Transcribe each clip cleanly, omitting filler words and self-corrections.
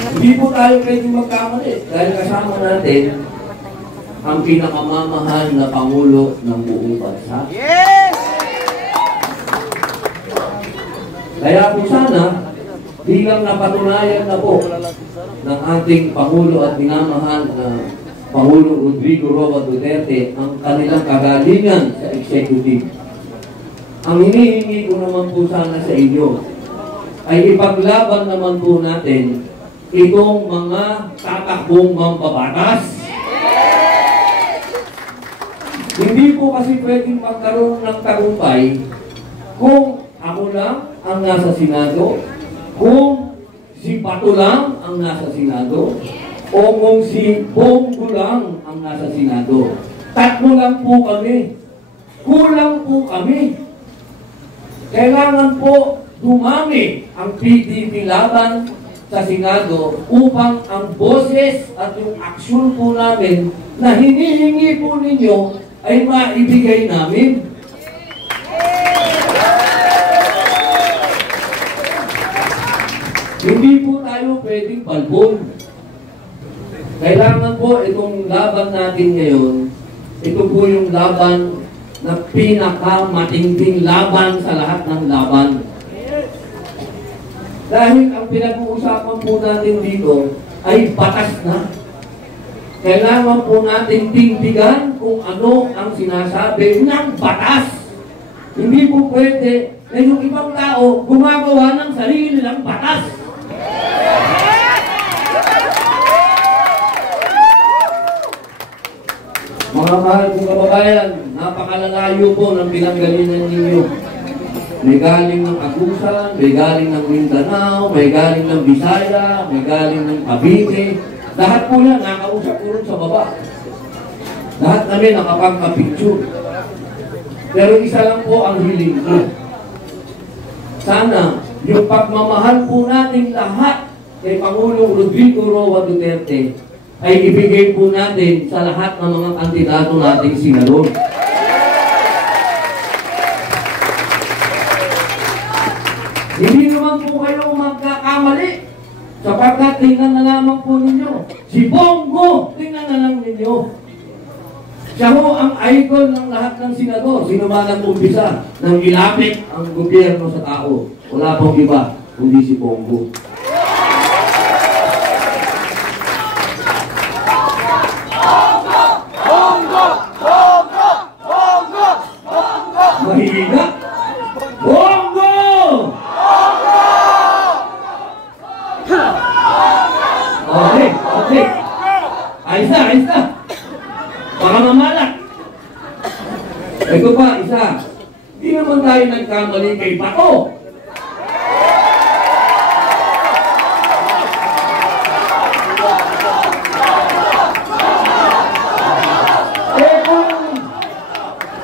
Hindi po tayo pwedeng magkamali dahil kasama natin ang pinakamamahal na Pangulo ng buong bansa. Yes! Kaya po sana, bilang napatunayan na po ng ating Pangulo at minamahal na Pangulo Rodrigo Roa Duterte ang kanilang kagalingan sa executive. Ang hinihingi ko naman po sana sa inyo ay ipaglaban naman po natin itong mga tatakbong mambabatas. Hindi po kasi pwedeng magkaroon ng tagumpay kung ako lang ang nasa Senado, kung si Bato lang ang nasa Senado, o kung si Bongo lang ang nasa Senado. Tatlo lang po kami. Kulang po kami. Kailangan po dumami ang PDP laban sa Senado upang ang boses at yung aksyon po namin na hinihingi po ninyo ay maibigay namin. Hindi po tayo pwedeng palbon. Kailangan po itong laban natin ngayon, ito po yung laban na pinakamatinding laban sa lahat ng laban. Dahil ang pinag-uusapan po natin dito ay batas na. Kailangan po natin tindigan kung ano ang sinasabi ng batas. Hindi po pwede na yung ibang tao gumagawa ng sarili nilang batas. Mga mahal kong kababayan, napakalalayo po ng pinanggalingan ninyo. May galing ng Agusan, may galing ng Mindanao, may galing ng Bisaya, may galing ng Cavite. Lahat po yan, nakausap po rin sa baba. Lahat namin nakapagka-picture. Pero isa lang po ang hiling ko. Sana, yung pagmamahal po natin lahat kay Pangulong Rodrigo Roa Duterte ay ibigay po natin sa lahat ng mga kandidato nating senador. Hindi naman po kayo magkakamali sapagkat tingnan na lamang po ninyo. Si Bongo, tingnan na lang ninyo. Siya ho ang idol ng lahat ng senador. Sino man ang umpisa ng ilapit ang gobyerno sa tao. Wala pong iba, kundi si Bongo. Mahina. Bongo! Okay, okay. Ayos na. Baka mamalat. Ito pa, isa. Di naman tayo nagkamali kay Bato.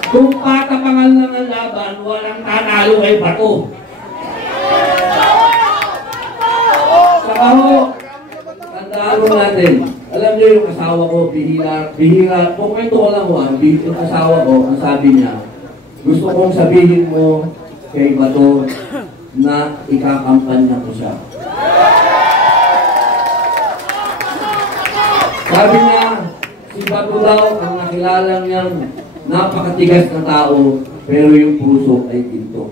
Kung patapangal na ng laban, walang tatalo kay Bato. Saka ho, tandaan mo natin, alam niyo yung asawa ko, bihira, kung kwento ko lang ho, yung asawa ko, ang sabi niya, gusto kong sabihin mo kay Bato na ikakampanya ko siya. Sabi niya, si Bato daw ang nakilala niyang napakatigas na tao, pero yung puso ay ginto.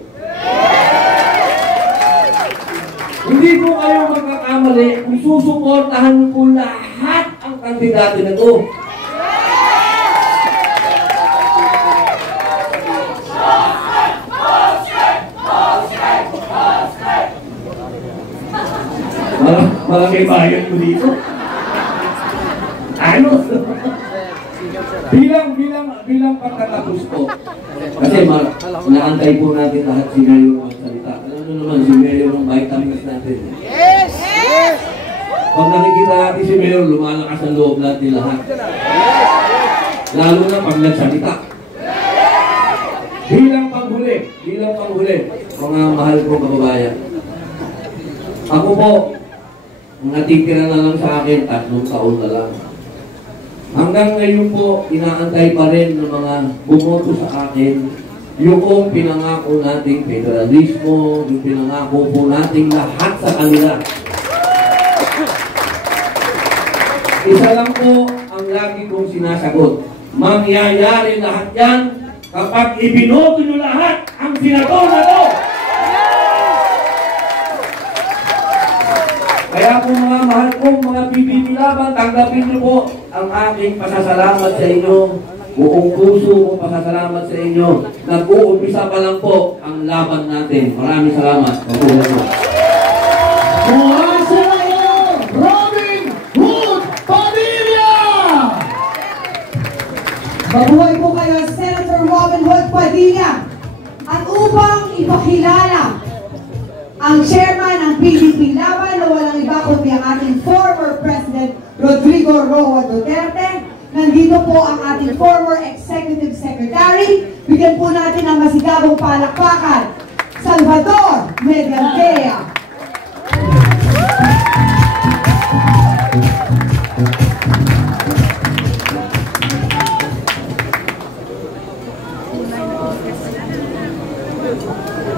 Hindi po kayo magkakamali kung susuportahan po lahat ang kandidato na ito. Malaki bayan ko dito. Ano? bilang pagkatapos ko. Kasi naantay po natin lahat si Mayor ang salita. Alam nyo naman, si Mayor ang vitamins natin. Yes! Yes! Pag nakikita natin si Mayor, lumalakas ang loob natin lahat. Lalo na pag nagsalita. Bilang panghuli, mga mahal ko kababayan. Ako po, natitira na lang sa akin, 3 taon na lang. Hanggang ngayon po, inaantay pa rin ng mga bumoto sa akin yung pinangako nating federalismo, yung pinangako po nating lahat sa kanila. Isa lang po ang lagi kong sinasagot. Mangyayari lahat yan kapag ibinoto nyo lahat ang senador na to. Kaya po mga mahal kong mga PBB laban, tanggapin nyo po ang aking pasasalamat sa inyo. Buong puso kong pasasalamat sa inyo. Nag-uumpisa pa lang po ang laban natin. Maraming salamat. Mabuhay po. Mabuhay po kayo, Senator Robin Hood Padilla. At upang ipakilala ang chairman ng PDP Laban na walang iba kundi ang ating former President Rodrigo Roa Duterte, nandito po ang ating former Executive Secretary. Bigyan po natin ang masigabong palakpakan, Salvador Mediantea.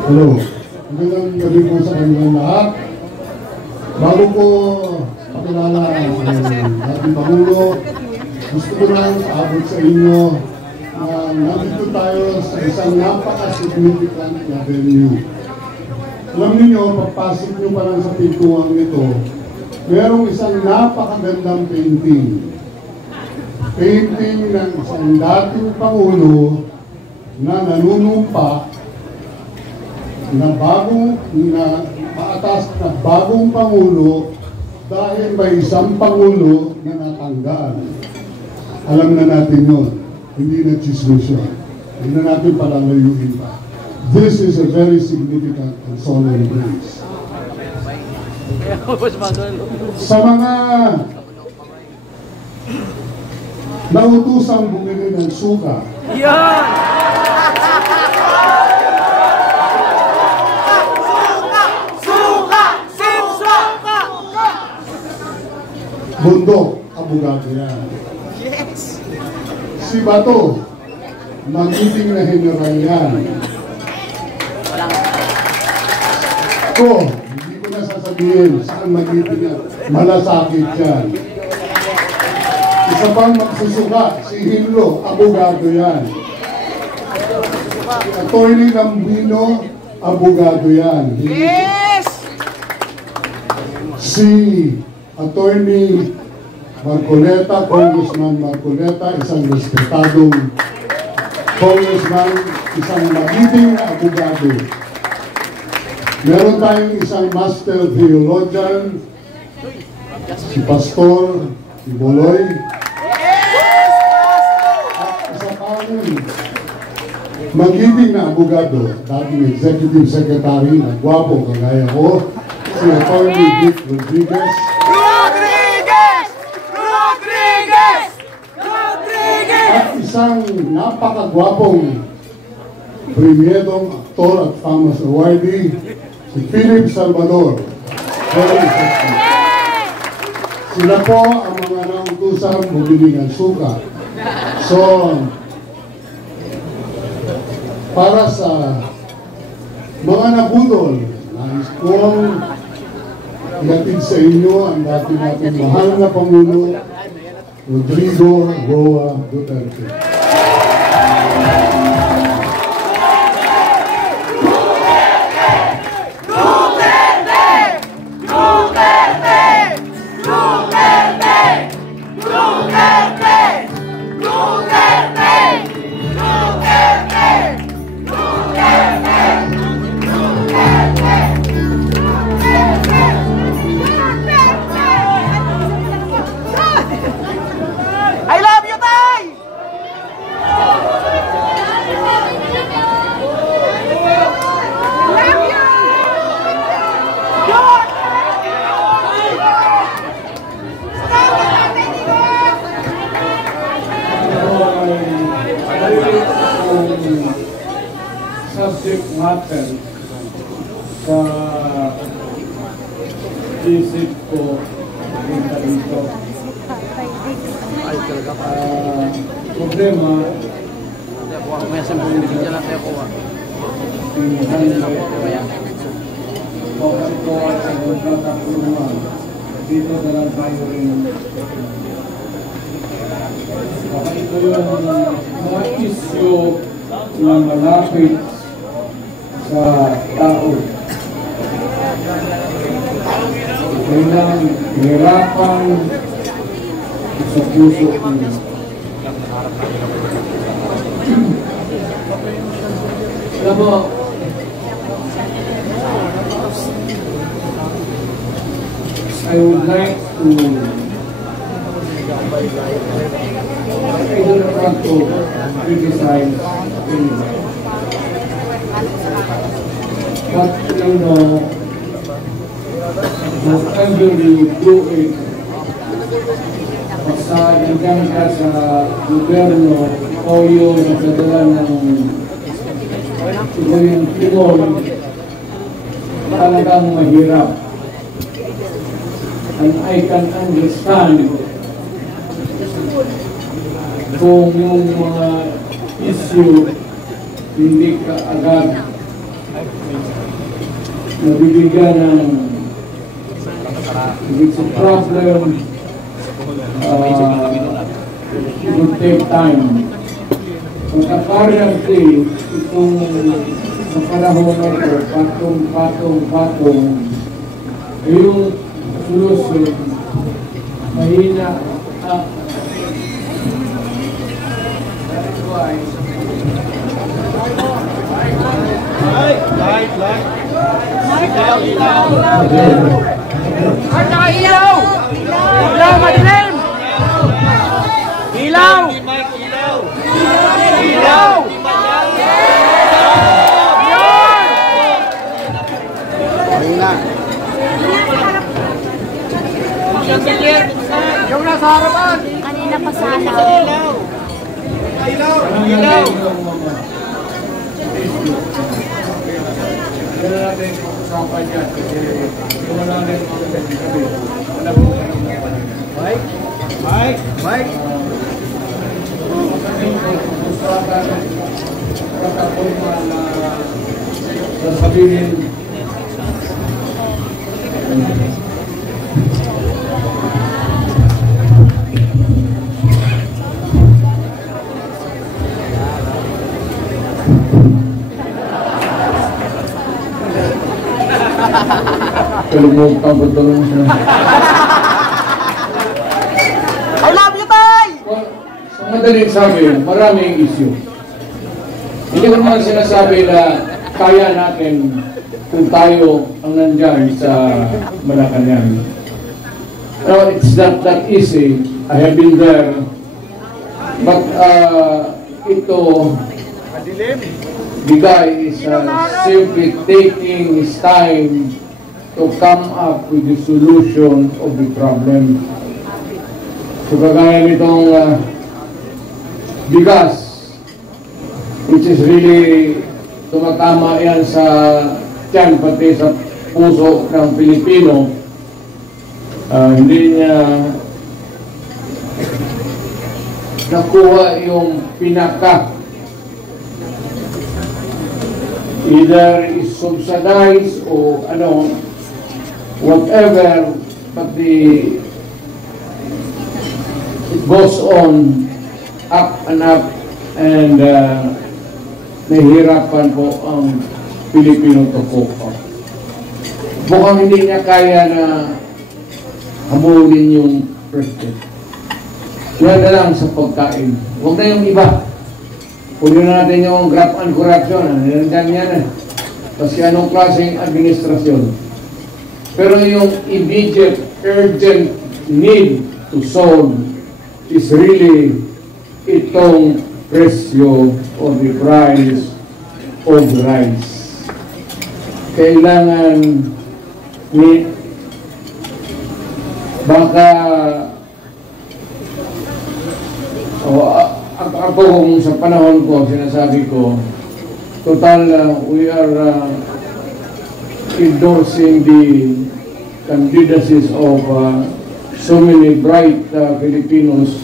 Hello. Magandang gabi po sa kanilang lahat. Bago po pakilala ang ating Pangulo, gusto ko lang abot sa inyo na nandito tayo sa isang napaka-significant na venue. Alam niyo, pagpasok nyo pa lang sa pintuang ito, merong isang napakagandang painting. Painting ng isang dating Pangulo na nanunumpa na maatas na bagong Pangulo dahil may isang Pangulo na natanggal. Alam na natin yun. Hindi na chismis yun. Hindi na natin palalayuin pa. This is a very significant and solemn place. Sa mga nautusang bumili ng suka, bundok, abogado yan. Yes! Si Bato, magiting na general yan. Hindi ko na sasabihin saan magiting yan. Malasakit yan. Isa pang magsusuka, si Hinlo, abogado yan. Attorney Lambino, abogado yan. Yes! Si Attorney Marcoleta, Congressman Marcoleta, isang respetadong congressman, isang magiting na abogado. Meron tayong isang master theologian, si Pastor, si Boloy. At isa pang magiting na abogado, dating executive secretary na gwapo kagaya ko, si Attorney Dick Rodriguez. At isang napakagwapong premierong aktor at famous awardee, si Philip Salvador. Sila po ang mga nautusang bumili ng suka. So, para sa mga nabudol, nais kong ihatid sa inyo ang dati natin mahal na Pangulo, Rodrigo Roa Duterte. Subject matter sa isip ko dito. Problema dito na lang tayo rin. Baka ito yung mga issue na malapit sa tao. Kailang hirapan sa puso niya. Alam mo, I would like to, I don't want to criticize anybody. But you know, whatever you do it, basta nandiyan ka sa gobyerno o yung nagdadala ng yung Pinoy, talagang mahirap. And I can understand kung yung mga issue hindi ka agad nabibigyan ng if it's a problem, it will take time. Pagka-currently, itong sa panahon na ito, patong, yung solusyon, mahina. Ilaw! Ilaw, madilim! Ilaw! Ilaw! Yung nasa harapan! Kanina pa sana. Ilaw! Kaya natin usapan yan kasi yung wala natin mga kami. Alam mo kayo mga Mike? Mike? Usapan plataforma na sasabihin kalimutan ko tulong siya. I love you, Tay! Well, sa madaling sabi, maraming issue. Hindi ko naman sinasabi na kaya natin kung tayo ang nandyan sa Malacanang. No, it's not that easy. I have been there. But ito, the guy is simply taking his time to come up with the solution of the problem. So kagaya nitong bigas, which is really tumatama yan sa tiyan, pati sa puso ng Pilipino, hindi niya nakuha yung pinaka. Either is subsidized o ano, whatever, but it goes on up and up, and nahihirapan po ang Pilipino to cope up. Mukhang hindi niya kaya na hamulin yung president. Yan na lang sa pagkain. Huwag na yung iba. Punin natin yung graft and corruption. Nandiyan yan. Kasi anong klaseng administrasyon. Pero yung immediate, urgent need to solve is really itong presyo o the price of rice. Kailangan ni baka ako kung sa panahon ko sinasabi ko total we are endorsing the candidacies of so many bright Filipinos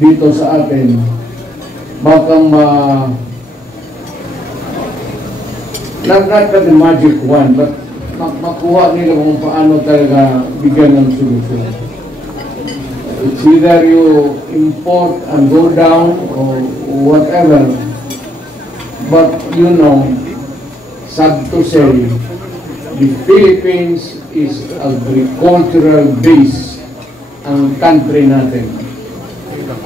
dito sa atin. Baka not the magic one, but makuha nila kung paano talaga bigyan ng solusyon. It's either you import and go down or whatever. But you know, sad to say, the Philippines is agricultural base ang country natin.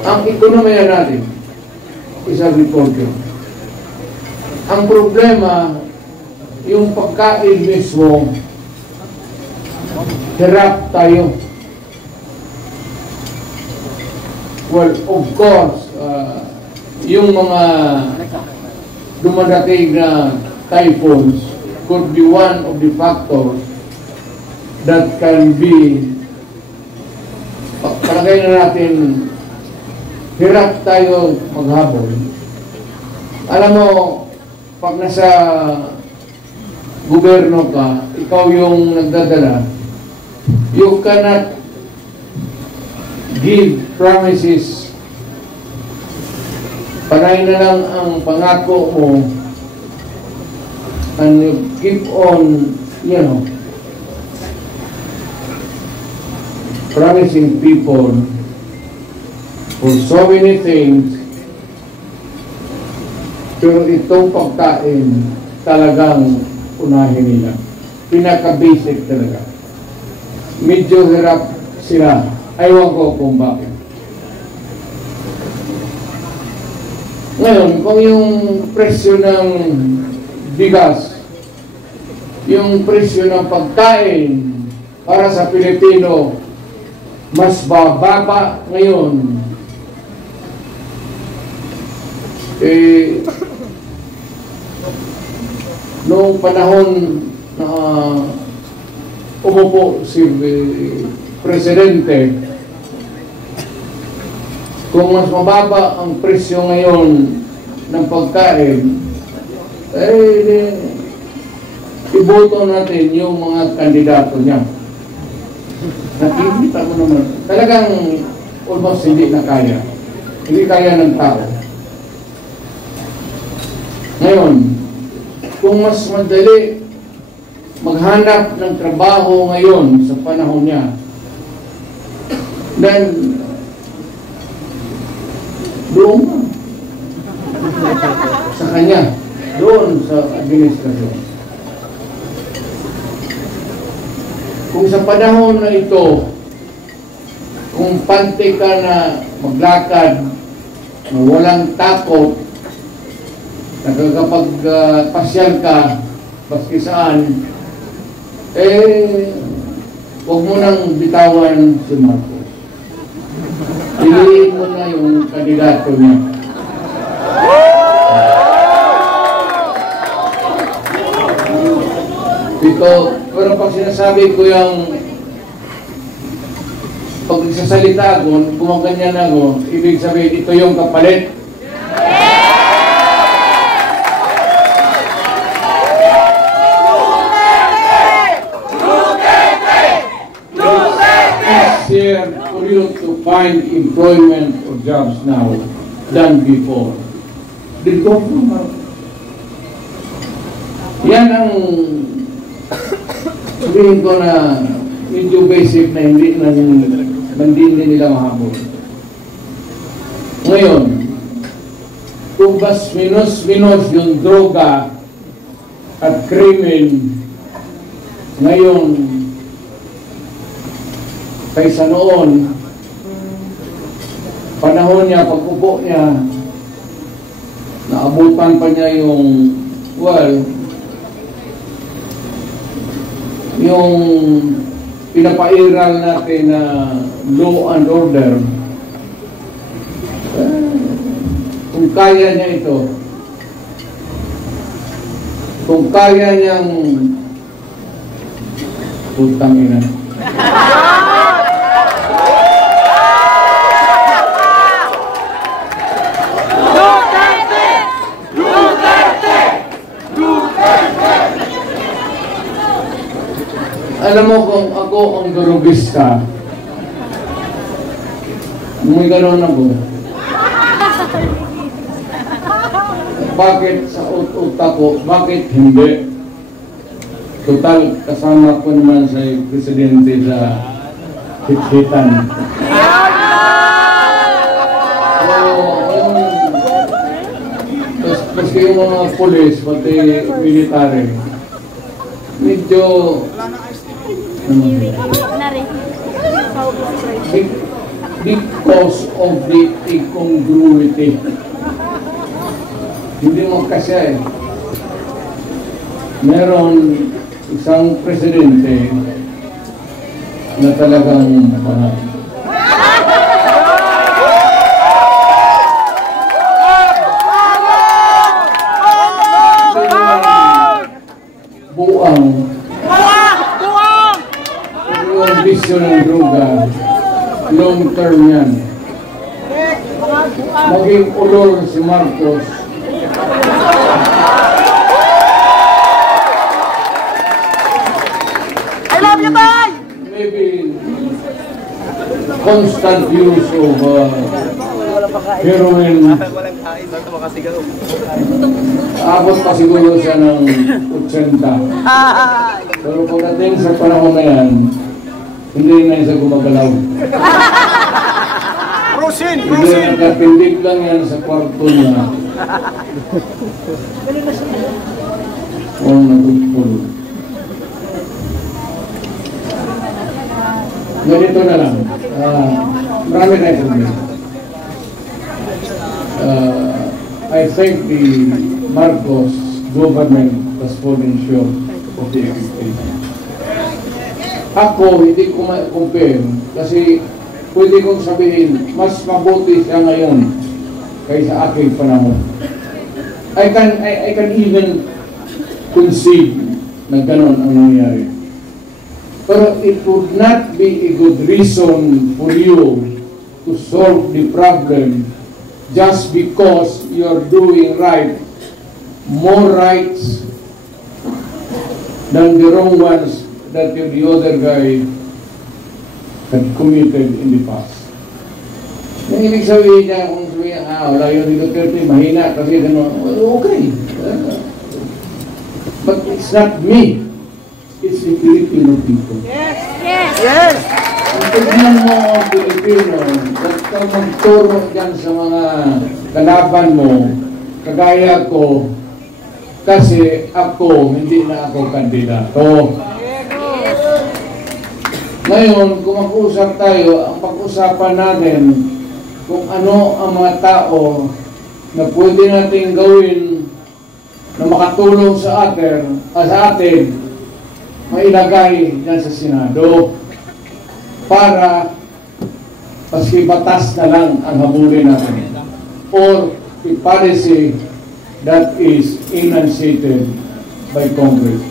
Ang ekonomiya natin is agriculture. Ang problema, yung pagkain mismo, hirap tayo. Well, of course, yung mga dumadating na typhoons could be one of the factors that can be, palagay na natin, hirap tayo maghabol. Alam mo, pag nasa gobyerno ka, ikaw yung nagdadala, you cannot give promises. Panay na lang ang pangako mo and you keep on, you know, promising people for so many things, pero itong pagkain talagang unahin nila. Pinaka-basic talaga. Medyo hirap sila. Aywan ko kung bakit. Ngayon, kung yung presyo ng bigas, yung presyo ng pagkain para sa Pilipino mas bababa ngayon, noong panahon na umupo si Presidente, kung mas mababa ang presyo ngayon ng pagkain, iboto natin yung mga kandidato niya. Nakikita mo naman, talagang almost hindi na kaya. Hindi kaya ng tao. Ngayon, kung mas madali maghanap ng trabaho ngayon sa panahon niya, then doon sa kanya, doon sa administrasyon. Kung sa panahon na ito, kung pante ka na maglakad, na walang takot, nakakapagpasyal ka, baski saan, huwag mo nang bitawan si Marcos. Piliin mo na yung kandidato niya. Ito, pero pag sinasabi ko yung pag nagsasalita ako, kumaganyan ako, ibig sabihin, ito yung kapalit. Easier for you to find employment or jobs now than before. Dito po, yan ang sabihin ko na medyo basic na hindi nila mahabol. Ngayon, kung bas minus yung droga at krimen ngayon kaysa noon, panahon niya, pag-upo niya, naabutan pa niya yung, well, yung pinapairal natin na law and order. Kung kaya niya ito, kung kaya niyang putang ina. Alam mo kung ako ang durugista, may gano'n ako. Bakit sa utak ko, bakit hindi? Total, kasama ko naman sa presidente sa hit-hitan. Maski yung mga polis, pati military, medyo because of the incongruity. Hindi mo kasi meron isang presidente na talagang buang yung bisyo ng droga, long term yan. Maging ulol si Marcos, I love you, Tay! maybe constant use of heroin. Abot pa siguro siya ng 80. Pero pagdating sa panahon na yan, hindi na siya gumagalaw. Prosin! Hindi, nakatindig lang yan sa kwarto niya. O natutpul. Ganito na lang. Marami tayo problema. I think the Marcos government has fallen short of the expectation. Ako, hindi ko ma-compare kasi pwede kong sabihin, mas mabuti siya ngayon kaysa aking panahon. I can even concede na ganon ang nangyari. Pero it would not be a good reason for you to solve the problem just because you're doing right, more rights than the wrong ones that the other guy had committed in the past. Yung ibig sabihin niya, kung sabihin, wala yung Duterte, mahina kasi gano'n, okay. But it's not me. It's the Filipino people. Yes! Yes! Yes! Kung tignan mo ang Pilipino, basta magturo dyan sa mga kalaban mo, kagaya ko, kasi ako, hindi na ako kandidato. Ngayon, kung mag-usap tayo, ang pag-usapan natin kung ano ang mga tao na pwede natin gawin na makatulong sa atin, mailagay dyan sa Senado para paski batas na lang ang habulin natin or a policy that is enunciated by Congress,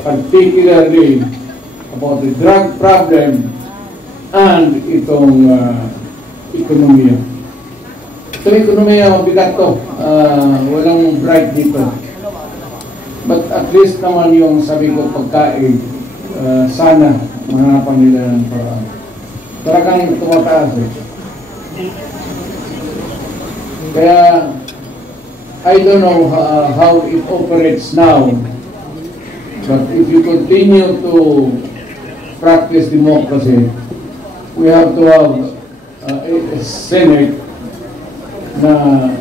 particularly about the drug problem and itong ekonomiya. Itong ekonomiya, mabigat to. Walang bright dito. But at least naman yung sabi ko pagkain, sana mahanapan nila ng paraan. Talagang tumataas eh. Kaya, I don't know how it operates now, but if you continue to practice democracy, we have to have a Senate na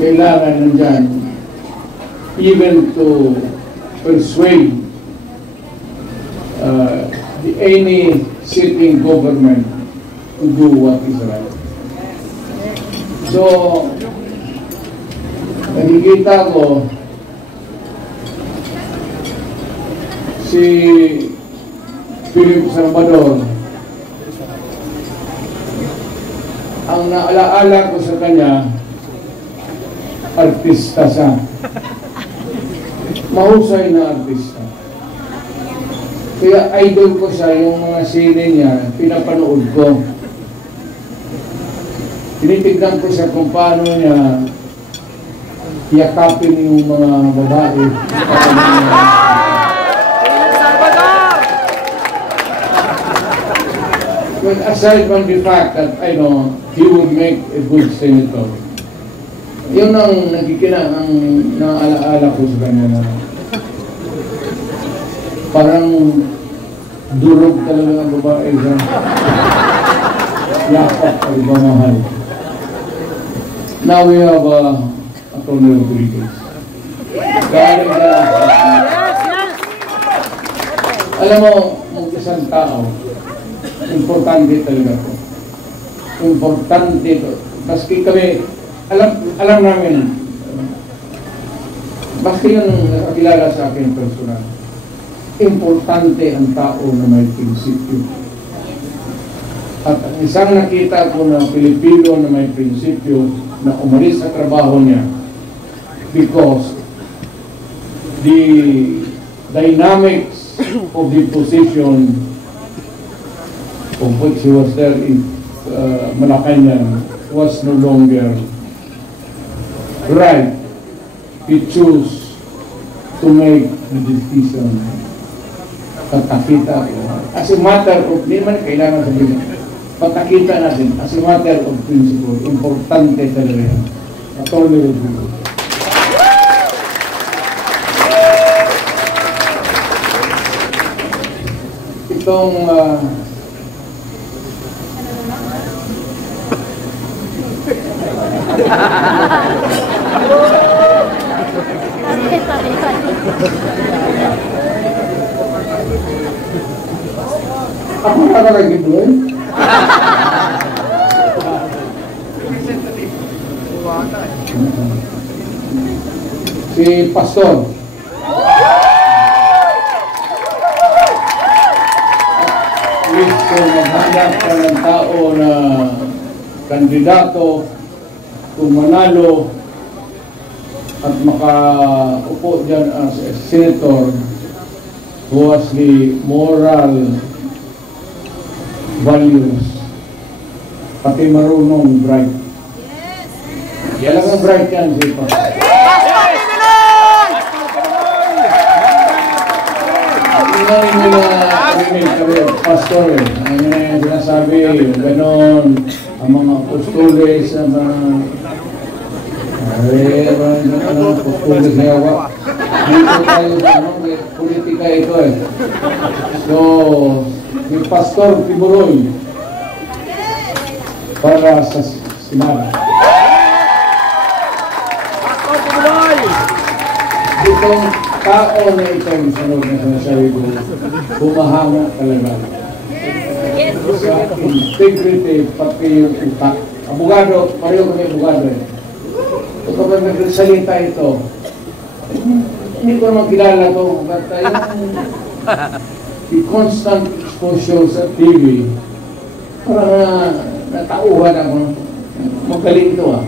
kailangan nandyan even to persuade any sitting government to do what is right. So, nakikita ko si Philip Salvador, ang naalaala ko sa kanya, artista siya. Mahusay na artista. Kaya idol ko siya, yung mga sine niya, pinapanood ko. Tinitignan ko siya kung paano niya yakapin yung mga babae. But aside from the fact that I know he would make a good senator, yun ang nagkikinang ang naalaala ko sa kanya na Parang durog talaga ang babae siya. Yapak ay mamahal. Now we have Atty. Rodriguez. Galing siya. Alam mo, mag-isang tao, importante talaga po. Importante ito. Maski kami, alam namin, maski yung nakakilala sa akin personal, importante ang tao na may prinsipyo. At ang isang nakita ko na Pilipino na may prinsipyo na umalis sa trabaho niya because the dynamics of the position of which he was there in Malacanang was no longer right. He chose to make the decision. Pagkakita ko, as a matter of, hindi naman kailangan sabihin, pagkakita natin, as a matter of principle, importante talaga yan. Atty. Rodriguez. Itong ako nakalagay doon. Si Pastor. Please, kung maghanap ka ng tao na kandidato, kung manalo at makaupo dyan as a senator who has the moral values, pati marunong bright. Yan lang ang bright yan, si Pastor. Tingnan nyo na kami, Pastor, ano na yung sinasabi, ganon, ang mga apostoles, ang mga apostoles na yawa. Dito tayo, politika ito eh. So, yung Pastor Tiburoy para sa Senado. Pastor Tiburoy! Itong tao na itong sunod na sinasabi ko, humahanga talaga. Sa integrity, pati yung utak. Abogado, pareho kami abogado eh. So kapag nagsalita ito, hindi ko naman kilala ito, but yung constant exposure sa TV, parang natauhan ako. Magaling ito ah.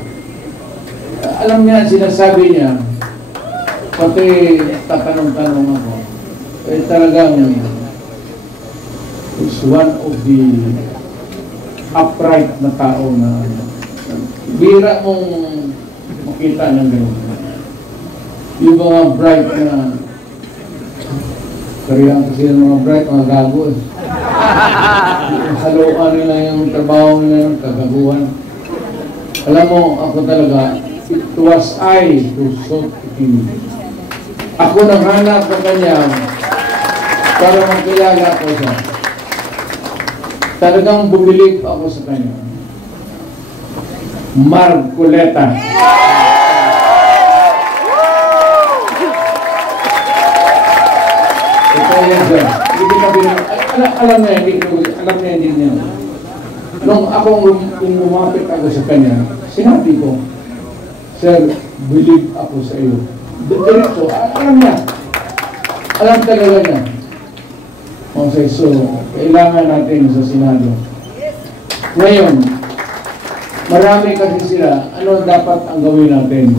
Alam niya, sinasabi niya, pati tatanong-tanong ako, eh talagang is one of the upright na tao na bira mong makita ng gano'n. Yung mga bright na kariyan kasi yung mga bright, mga gago eh. Yung haluan nila yung trabaho nila ng kagaguhan. Alam mo, ako talaga, it was I who sought him. Ako nanghanap sa kanya para makilala ko siya. Talagang bumilip ako sa kanya. Marcoleta. Ito yan siya. Alam niya, hindi niya. Nung lumapit ako sa kanya, sinabi ko, Sir, believe ako sa iyo. Diretso, alam niya. Alam talaga niya. Okay, so, kailangan natin sa Senado. Ngayon, marami kasi sila. Ano dapat ang gawin natin?